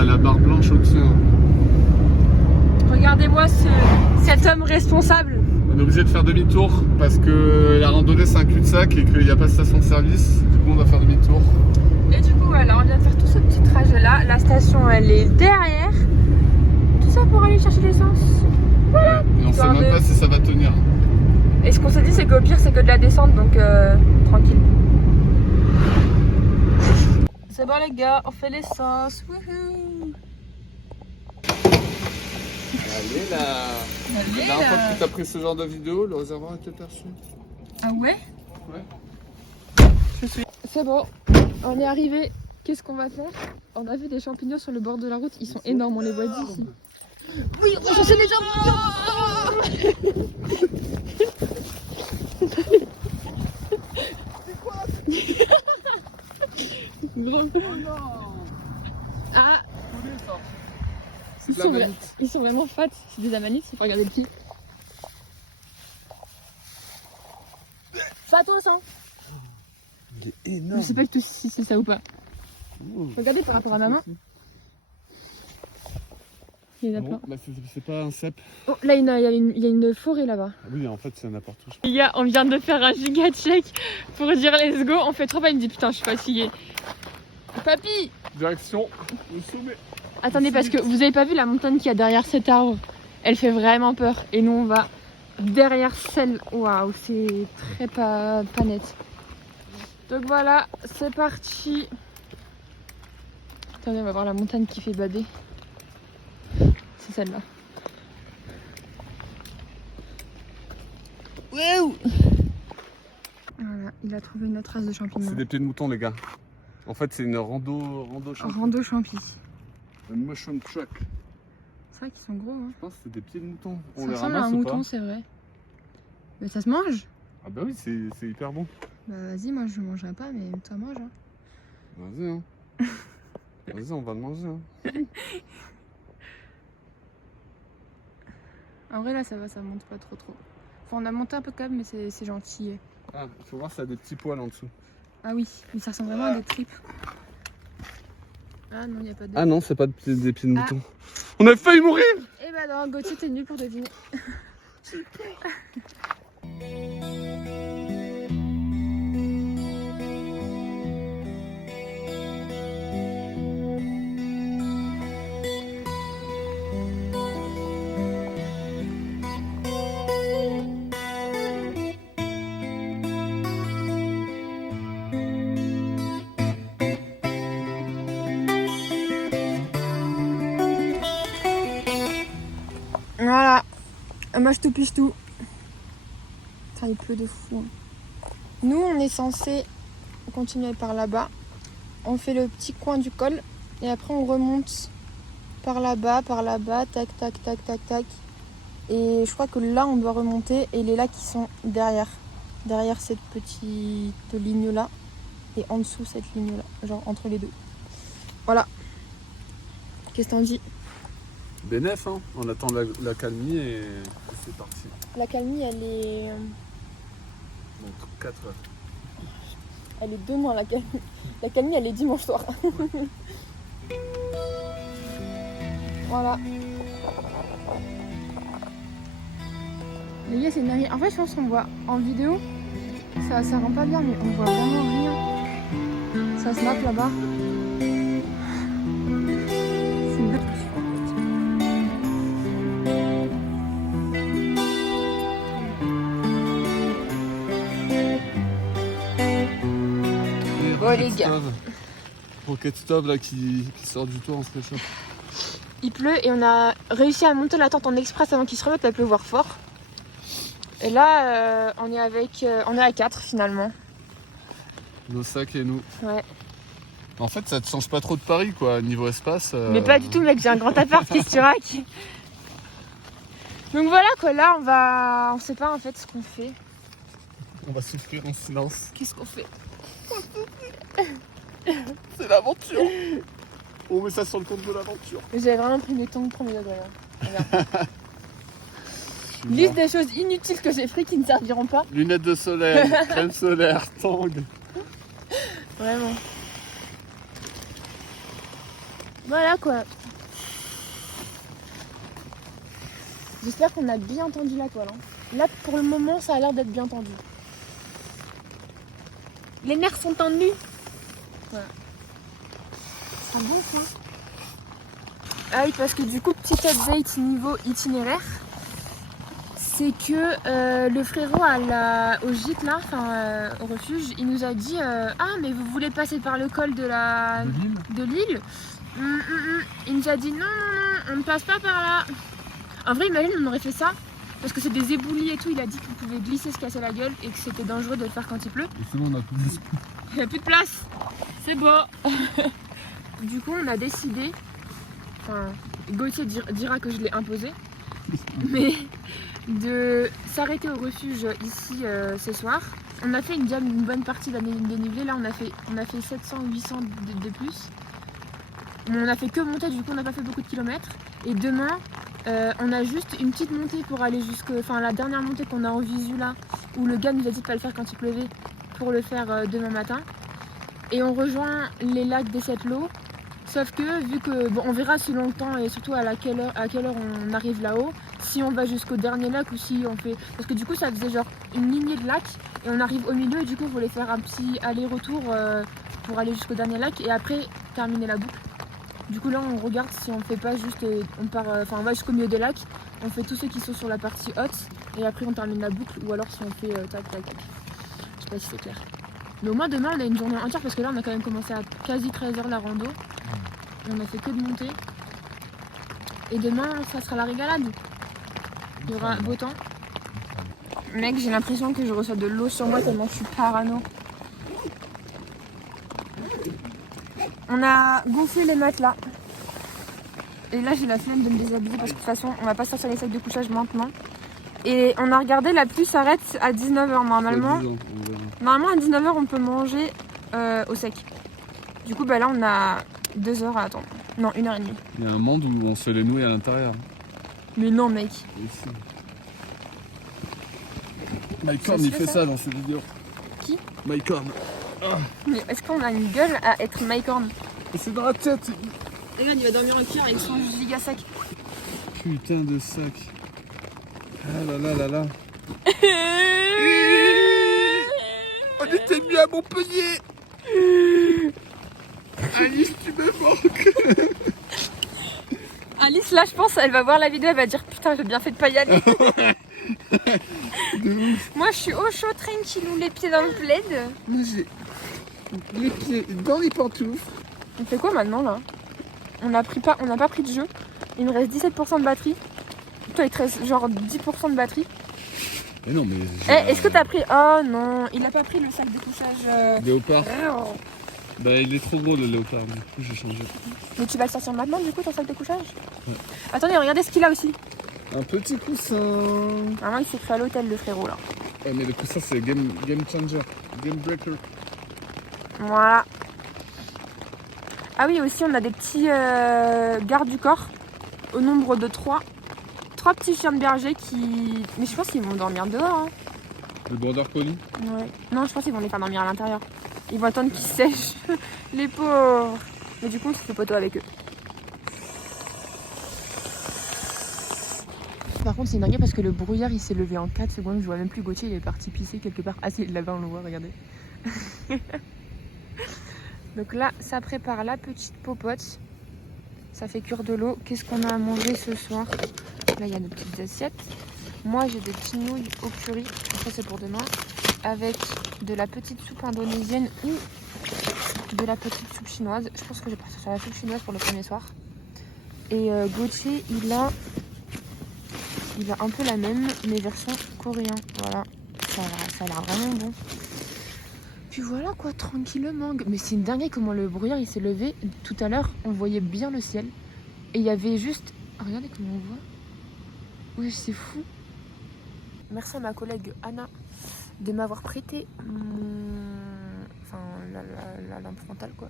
t'as la barre blanche au-dessus. Hein. Regardez-moi cet homme responsable. On est obligé de faire demi-tour parce que la randonnée c'est un cul-de-sac et qu'il n'y a pas de station-service. Du coup, on doit faire demi-tour. Et du coup, voilà, on vient de faire tout ce petit trajet-là. La station, elle est derrière. Tout ça pour aller chercher l'essence. Voilà. Et on sait même pas si ça va tenir. Et ce qu'on s'est dit, c'est qu'au pire, c'est que de la descente, donc tranquille. C'est bon les gars, on fait l'essence. Wouhou! Allez là! La dernière fois que tu as pris ce genre de vidéo, le réservoir était perçu. Ah ouais? Ouais. C'est bon, on est arrivé. Qu'est-ce qu'on va faire? On a vu des champignons sur le bord de la route, ils sont énormes, on les voit d'ici. Oui, on va chercher les champignons! Ah, ils sont vraiment fat, c'est des amanites, il faut regarder le pied. Fatos hein. Il est énorme. Je sais pas du tout si c'est ça ou pas. Regardez par rapport à ma main. Il y en a plein. Bah c'est pas un cep. Oh, là il y a une forêt là-bas. Oui, en fait, il y en a partout. Les gars, on vient de faire un giga check pour dire let's go. On fait trop pas, il me dit putain, je suis fatiguée. Papy! Direction le sommet. Attendez, parce que vous avez pas vu la montagne qu'il y a derrière cet arbre? Elle fait vraiment peur. Et nous, on va derrière celle. Waouh, c'est très pas net. Donc voilà, c'est parti. Attendez, on va voir la montagne qui fait bader. C'est celle-là. Wouh! Voilà, il a trouvé une autre trace de champignons. C'est des pieds de mouton, les gars. En fait, c'est une rando champi. Rando champi. Une motion truck. C'est vrai qu'ils sont gros, hein. Je pense que c'est des pieds de mouton. Ça On les ressemble à un ramasse ou mouton, pas? c'est vrai. Mais ça se mange? Ah bah oui, c'est hyper bon. Bah vas-y, moi je mangerai pas, mais toi mange. Hein. Vas-y, hein. Vas-y, on va le manger. Hein. En vrai, là, ça va, ça monte pas trop. Enfin, on a monté un peu quand même, mais c'est gentil. Ah, il faut voir si ça a des petits poils en dessous. Ah oui, mais ça ressemble vraiment à des tripes. Ah non, il n'y a pas de... Ah non, c'est pas des pieds de mouton. On a failli mourir! Eh bah non, Gauthier, t'es nul pour deviner. Voilà, moi je tout piche tout. Putain, il pleut de fou. Hein. Nous, on est censé continuer par là-bas. On fait le petit coin du col et après on remonte par là-bas, tac, tac, tac, tac, tac. Et je crois que là, on doit remonter et les lacs qui sont derrière cette petite ligne-là et en dessous cette ligne-là, genre entre les deux. Voilà. Qu'est-ce que t'en dis? Bénef, hein. On attend la calmie et c'est parti. La calmie, elle est... Donc 4 heures. Elle est demain, la calmie. La calmie, elle est dimanche soir. Voilà. Les gars, c'est une dinguerie. En fait, je pense qu'on voit en vidéo, ça rend pas bien, mais on voit vraiment rien. Ça snap là-bas. C'est une belle bon les gars. Rocket Stove là qui sort du toit, on se réchauffe. Il pleut et on a réussi à monter la tente en express avant qu'il se remette à pleuvoir fort. Et là, on est à 4 finalement. Nos sacs et nous. Ouais. En fait, ça te change pas trop de Paris quoi, niveau espace. Mais pas du tout, mec, j'ai un grand appart, qu'est-ce que tu raques? Donc voilà quoi, là on sait pas en fait ce qu'on fait. On va souffrir en silence. Qu'est-ce qu'on fait? C'est l'aventure. On met ça sur le compte de l'aventure. J'avais vraiment pris mes tongs pour mes doigts. Regarde. Liste des choses inutiles que j'ai pris qui ne serviront pas. Lunettes de soleil, crème solaire, tang. Vraiment. Voilà quoi. J'espère qu'on a bien tendu la toile. Hein. Là, pour le moment, ça a l'air d'être bien tendu. Les nerfs sont tendus. Voilà. Ça gonfle, hein. Ah oui, parce que du coup, petit update niveau itinéraire, c'est que le frérot au gîte là, au refuge, il nous a dit ah mais vous voulez passer par le col de l'île. Il nous a dit non, on ne passe pas par là. En vrai, imagine, on aurait fait ça. Parce que c'est des éboulis et tout, il a dit qu'on pouvait glisser, se casser la gueule et que c'était dangereux de le faire quand il pleut. Et sinon on a plus de place. Il n'y a plus de place. C'est beau. Du coup, on a décidé, enfin, Gauthier dira que je l'ai imposé, mais de s'arrêter au refuge ici ce soir. On a fait une bonne partie de la dénivelée. Là, on a fait 700 ou 800 de plus. On a fait que monter, du coup, on n'a pas fait beaucoup de kilomètres. Et demain, on a juste une petite montée pour aller la dernière montée qu'on a en visu là, où le gars nous a dit de pas le faire quand il pleuvait, pour le faire demain matin. Et on rejoint les lacs des Sept Lots, sauf que vu que, bon, on verra selon le temps et surtout à quelle heure on arrive là-haut, si on va jusqu'au dernier lac ou si on fait... Parce que du coup ça faisait genre une lignée de lacs et on arrive au milieu et du coup on voulait faire un petit aller-retour pour aller jusqu'au dernier lac et après terminer la boucle. Du coup là on regarde si on fait pas juste, on va jusqu'au milieu des lacs, on fait tous ceux qui sont sur la partie haute et après on termine la boucle ou alors si on fait tac tac tac. Je sais pas si c'est clair. Mais au moins demain on a une journée entière parce que là on a quand même commencé à quasi 13h la rando. On a fait que de monter. Et demain ça sera la régalade. Il y aura beau temps. Mec, j'ai l'impression que je reçois de l'eau sur moi tellement je suis parano. On a gonflé les matelas. Et là j'ai la flemme de me déshabiller parce que de toute façon on va pas sortir les sacs de couchage maintenant. Et on a regardé, la pluie s'arrête à 19h normalement. Normalement à 19h on peut manger au sec. Du coup bah là on a 2 heures à attendre. Non, 1h30. Il y a un monde où on se fait les nouilles à l'intérieur. Mais non mec. Mike Horn il fait ça dans ses vidéos. Qui? Mike Horn. Mais est-ce qu'on a une gueule à être Mike Horn? C'est dans la tête. Et là il va dormir au cœur avec son giga sac. Putain de sac. Ah là là là là. On était mis à Montpellier. Alice, tu me manques. Alice là je pense elle va voir la vidéo, elle va dire putain j'ai bien fait de pas y aller. Moi je suis au chaud tranquillou, les pieds dans le plaid. Moi j'ai les pieds dans les pantoufles. On fait quoi maintenant là? On n'a pas pris de jeu. Il nous reste 17% de batterie. Toi il te reste genre 10% de batterie. Mais non mais... Est-ce que t'as pris... Oh non, il a pas pris le sac de couchage... Léopard. Bah il est trop gros le léopard, du coup j'ai changé. Mais tu vas le sortir maintenant du coup ton sac de couchage? Ouais. Attendez, regardez ce qu'il a aussi. Un petit coussin. Vraiment il s'est fait à l'hôtel le frérot là. Ouais mais le coussin c'est game changer, game breaker. Voilà. Ah oui aussi on a des petits gardes du corps. Au nombre de 3. 3 petits chiens de berger qui... Mais je pense qu'ils vont dormir dehors. Hein. Le border collie? Ouais. Non je pense qu'ils vont les faire dormir à l'intérieur. Ils vont attendre qu'ils sèchent. Les pauvres. Mais du coup on se fait poteau avec eux. Par contre c'est dingue parce que le brouillard il s'est levé en 4 secondes. Je vois même plus Gauthier, il est parti pisser quelque part. Ah c'est là-bas on le voit, regardez. Donc là ça prépare la petite popote. Ça fait cuire de l'eau. Qu'est-ce qu'on a à manger ce soir? Là il y a nos petites assiettes. Moi j'ai des petits nouilles au curry. Ça c'est pour demain. Avec de la petite soupe indonésienne ou de la petite soupe chinoise. Je pense que je vais partir sur la soupe chinoise pour le premier soir. Et Gauthier il a un peu la même mais version coréen. Voilà, ça a l'air vraiment bon. Puis voilà quoi, tranquillement. Mais c'est une dinguerie comment le brouillard il s'est levé. Tout à l'heure on voyait bien le ciel. Et il y avait juste... Regardez comment on voit. Oui c'est fou. Merci à ma collègue Anna de m'avoir prêté la lampe frontale quoi.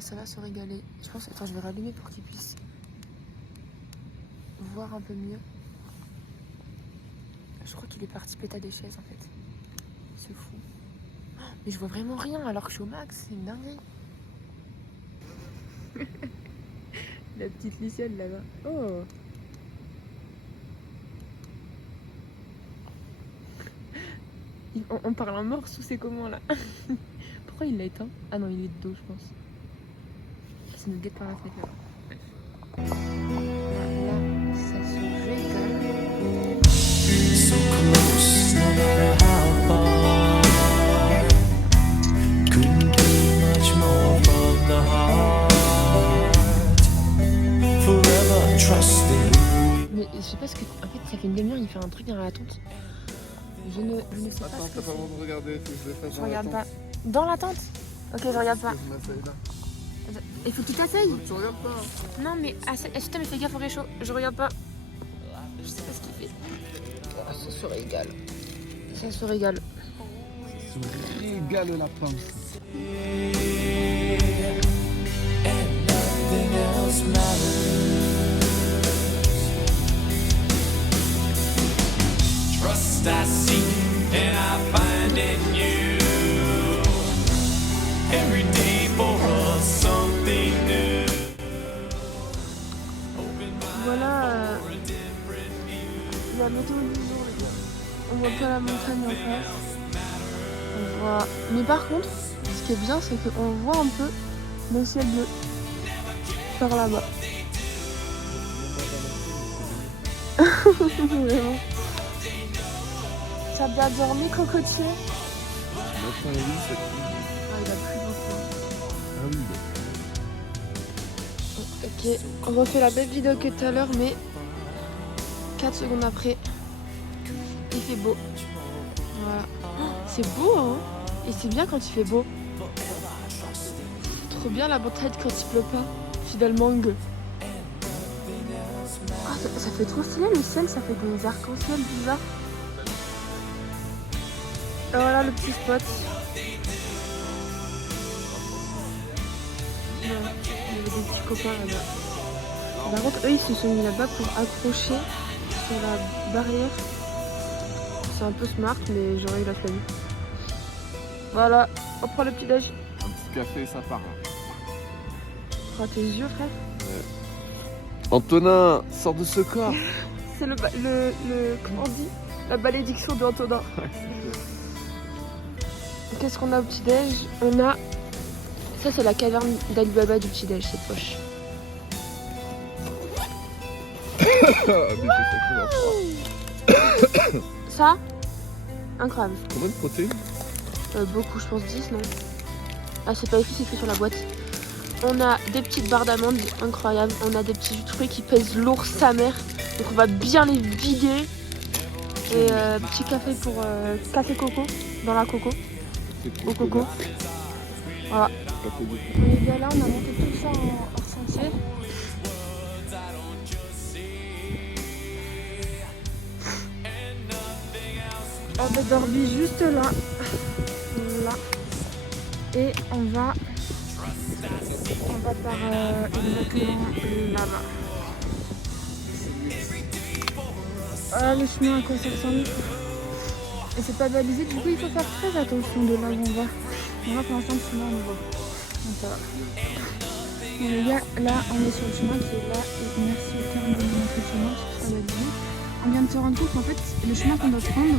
Ça va se régaler. Je pense que je vais rallumer pour qu'il puisse voir un peu mieux. Je crois qu'il est parti péter des chaises en fait. C'est fou. Mais je vois vraiment rien alors que je suis au max, c'est une dinguerie. La petite Luciole là-bas. Oh. On parle en morse ou c'est comment là? Pourquoi il l'a éteint? Ah non, il est de dos, je pense. Ça nous guette par la fenêtre là. Là, ça se régale. So close, no matter how far. Couldn't be much more from the heart. Forever trusting. Mais je sais pas ce que. En fait, ça fait une demi-heure, il fait un truc dans la tente. Je ne sais pas. Attends, Ce que t'as pas le droit de regarder, faut que je le fasse je dans la regarde tente. pas. Dans la tente? Ok, je regarde pas. Je m'asseye là. Il faut que tu t'asseyes. Tu regardes pas. Non, mais putain, mais fais gaffe au réchaud. Je regarde pas. Je sais pas ce qu'il fait. Ah, ça se régale. Ça se régale. Tu régales la pince. And nothing else matters. Trust I seek and I find in you. Every day for us something new. Voilà la météo du jour, les gars. On voit pas la montagne en face. On voit... Mais par contre, ce qui est bien, c'est qu'on voit un peu le ciel bleu par là-bas. Vraiment. T'as bien dormi, cocotier? Maintenant, oui, c'est cool. Ah, il a plu beaucoup. Ah oui, Ok, on refait la même vidéo que tout à l'heure, mais 4 secondes après, il fait beau. Voilà. Oh, c'est beau, hein? Et c'est bien quand il fait beau. Trop bien la montagne quand il pleut pas, finalement. Ah, ça fait trop stylé le ciel, ça fait des arcs-en-ciel bizarres. Et voilà le petit spot. Ouais, il y avait des petits copains là-bas. Par contre, eux, ils se sont mis là-bas pour accrocher sur la barrière. C'est un peu smart, mais j'aurais eu la flemme. Voilà, on prend le petit déj. un petit café, ça part. Prends tes yeux, frère. Antonin, sors de ce corps. C'est comment on dit? La malédiction de Antonin. Qu'est-ce qu'on a au petit déj? On a... Ça, c'est la caverne d'Ali Baba du petit déj, cette poche. Ça, incroyable. Combien de protéines? Beaucoup, je pense 10, non? Ah, c'est pas écrit, c'est écrit sur la boîte. On a des petites barres d'amandes incroyables. On a des petits fruits qui pèsent lourd sa mère. Donc on va bien les vider. Et petit café pour café coco dans la coco. Au coco. Voilà. Et bien là, on a monté tout ça en sentier. On a dormi juste là. Là. Et on va par exactement là-bas. Ah, le chemin à quoi ça ressemble. Et c'est pas balisé, du coup il faut faire très attention de là où on va. Moi pour l'instant le chemin on voit. Donc ça va. Bon, les gars, là on est sur le chemin qui est là. Et merci au terme de notre chemin, je trouve ça va bien. On vient de se rendre compte qu'en fait le chemin qu'on doit prendre,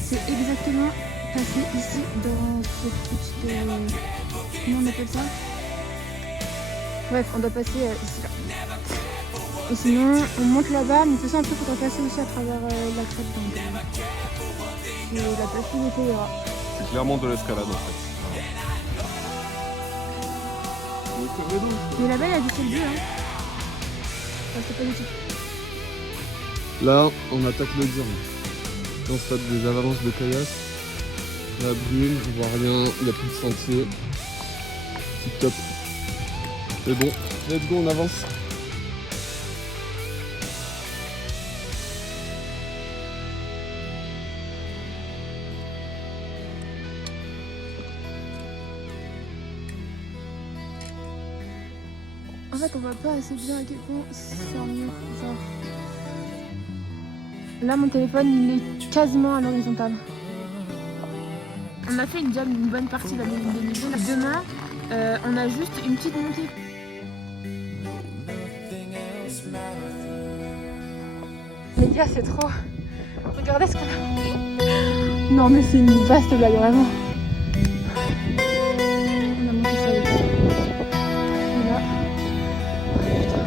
c'est exactement passer ici dans cette petite... comment on appelle ça? Bref, on doit passer ici là. Et sinon, on monte là-bas, mais de toute façon, après, il faudra passer aussi à travers la crête. Donc, la possibilité, il y aura. C'est clairement de l'escalade en fait. Mais là-bas, il y a du ciel bleu, hein. Enfin, c'est pas du tout. Là, on attaque le dur. On se tape des avalanches de caillasse. La brume, on voit rien, il n'y a plus de sentier. Tip top. C'est bon, let's go, on avance. En fait, on voit pas assez bien à quel point c'est mieux. Genre... Là, mon téléphone, il est quasiment à l'horizontale. On a fait une bonne partie de la ligne de niveau. Demain, on a juste une petite montée médias, c'est trop. Regardez ce qu'on a. Non mais c'est une vaste blague vraiment. On a monté ça avec eux. Et là. Oh, putain.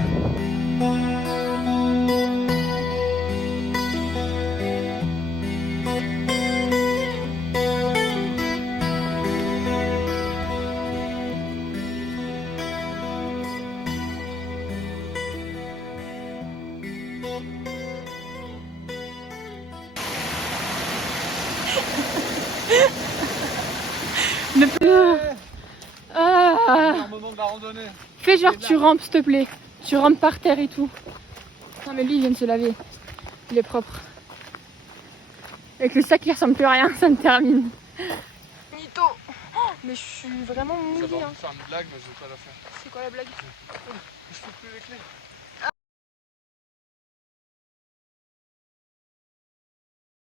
Un moment de la randonnée. Fais genre tu rampes s'il te plaît. Tu rampes par terre et tout. Non mais lui il vient de se laver. Il est propre. Avec le sac qui ressemble plus à rien, ça me termine. Mytho. Oh, mais je suis vraiment mouillée. J'avais envie Hein. de faire une blague mais je vais pas la faire. C'est quoi la blague? Je trouve plus les clés.